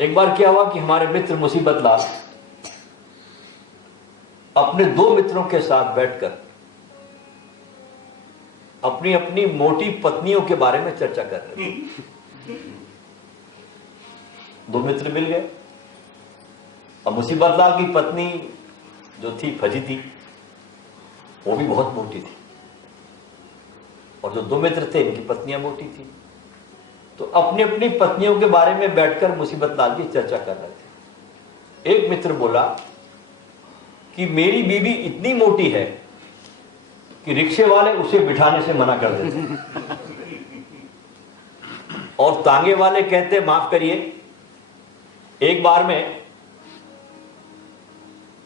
एक बार क्या हुआ कि हमारे मित्र मुसीबत लाल अपने दो मित्रों के साथ बैठकर अपनी अपनी मोटी पत्नियों के बारे में चर्चा कर रहे थे। दो मित्र मिल गए और मुसीबत लाल की पत्नी जो थी फजी थी, वो भी बहुत मोटी थी, और जो दो मित्र थे इनकी पत्नियां मोटी थी। तो अपनी अपनी पत्नियों के बारे में बैठकर मुसीबत लाल की चर्चा कर रहे थे। एक मित्र बोला कि मेरी बीवी इतनी मोटी है कि रिक्शे वाले उसे बिठाने से मना कर देते और तांगे वाले कहते माफ करिए, एक बार में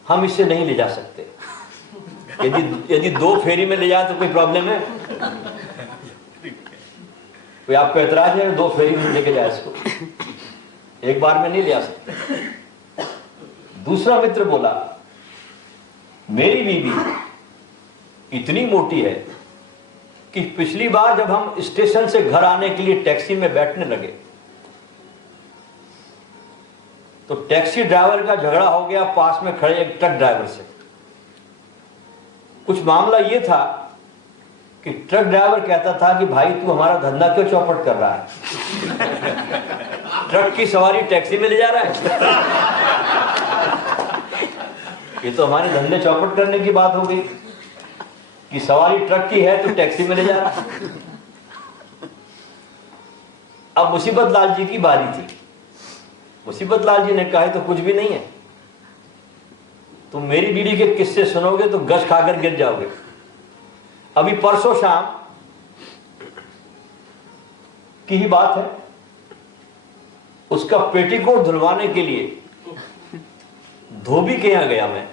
हम इसे नहीं ले जा सकते, यदि दो फेरी में ले जाए तो कोई प्रॉब्लम है? कोई आपको एतराज है? दो फेरी में लेके जाए इसको, एक बार में नहीं ले आ सकते। दूसरा मित्र बोला मेरी बीवी इतनी मोटी है कि पिछली बार जब हम स्टेशन से घर आने के लिए टैक्सी में बैठने लगे तो टैक्सी ड्राइवर का झगड़ा हो गया पास में खड़े एक ट्रक ड्राइवर से। कुछ मामला यह था कि ट्रक ड्राइवर कहता था कि भाई तू हमारा धंधा क्यों चौपट कर रहा है? ट्रक की सवारी टैक्सी में ले जा रहा है। ये तो हमारे धंधे चौपट करने की बात हो गई कि सवारी ट्रक की है तो टैक्सी में ले जा रहा है। अब मुसीबत लाल जी की बारी थी। मुसीबत लाल जी ने कहा तो कुछ भी नहीं है, तुम मेरी बीवी के किस्से सुनोगे तो गश खाकर गिर जाओगे। अभी परसों शाम की ही बात है, उसका पेटीकोट धुलवाने के लिए धोबी के यहां गया मैं।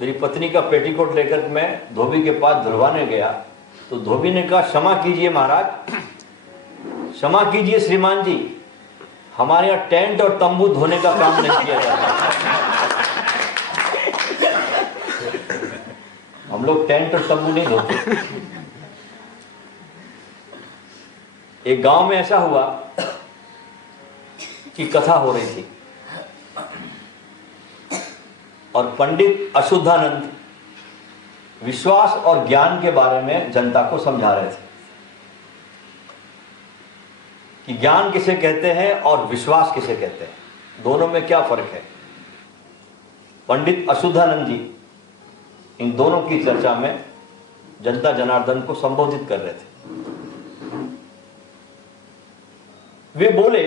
मेरी पत्नी का पेटीकोट लेकर मैं धोबी के पास धुलवाने गया तो धोबी ने कहा क्षमा कीजिए महाराज, क्षमा कीजिए श्रीमान जी, हमारे यहां टेंट और तंबू धोने का काम नहीं किया जाता। हम लोग टेंट और तंबू नहीं धोते। एक गांव में ऐसा हुआ कि कथा हो रही थी और पंडित अशुद्धानंद विश्वास और ज्ञान के बारे में जनता को समझा रहे थे कि ज्ञान किसे कहते हैं और विश्वास किसे कहते हैं, दोनों में क्या फर्क है। पंडित अशुद्धानंद जी इन दोनों की चर्चा में जनता जनार्दन को संबोधित कर रहे थे। वे बोले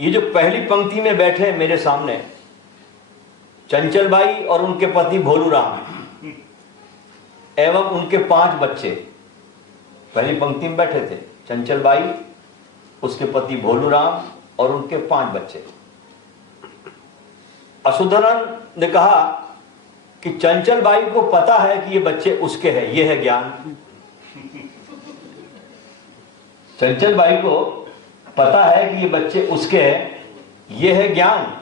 ये जो पहली पंक्ति में बैठे मेरे सामने चंचल बाई और उनके पति भोलू राम एवं उनके 5 बच्चे पहली पंक्ति में बैठे थे। चंचल बाई, उसके पति भोलू राम और उनके 5 बच्चे। अशुद्धानंद ने कहा कि चंचल बाई को पता है कि ये बच्चे उसके हैं, ये है ज्ञान। चंचल बाई को पता है कि ये बच्चे उसके हैं, ये है ज्ञान।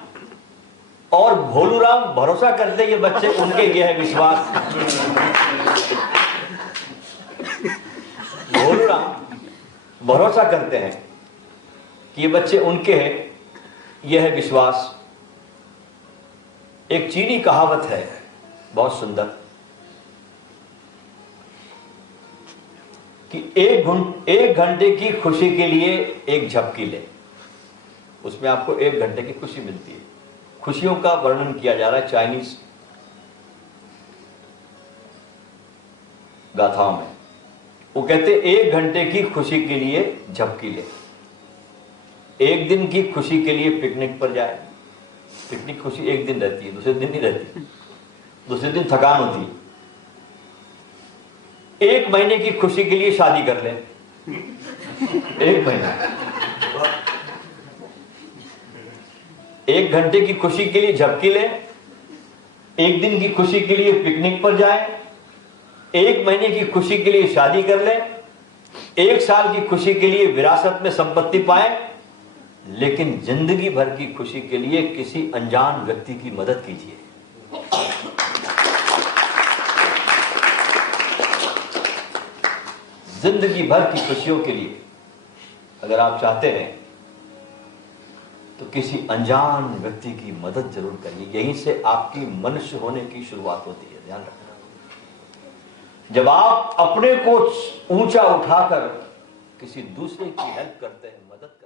और भोलूराम भरोसा करते ये बच्चे उनके, ये है विश्वास। भोलूराम भरोसा करते हैं कि ये बच्चे उनके हैं, यह है विश्वास। एक चीनी कहावत है बहुत सुंदर कि एक घंटे की खुशी के लिए एक झपकी ले, उसमें आपको 1 घंटे की खुशी मिलती है। खुशियों का वर्णन किया जा रहा है चाइनीज गाथाओं में। वो कहते 1 घंटे की खुशी के लिए झपकी ले, 1 दिन की खुशी के लिए पिकनिक पर जाए। पिकनिक खुशी 1 दिन रहती है, दूसरे दिन नहीं रहती, दूसरे दिन थकान होती है। 1 महीने की खुशी के लिए शादी कर ले, 1 महीना। 1 घंटे की खुशी के लिए झपकी ले, 1 दिन की खुशी के लिए पिकनिक पर जाए, 1 महीने की खुशी के लिए शादी कर ले, 1 साल की खुशी के लिए विरासत में संपत्ति पाए, लेकिन जिंदगी भर की खुशी के लिए किसी अनजान व्यक्ति की मदद कीजिए। जिंदगी भर की खुशियों के लिए अगर आप चाहते हैं तो किसी अनजान व्यक्ति की मदद जरूर करिए। यहीं से आपकी मनुष्य होने की शुरुआत होती है, ध्यान रखना। जब आप अपने को ऊंचा उठाकर किसी दूसरे की हेल्प करते हैं, मदद करते हैं,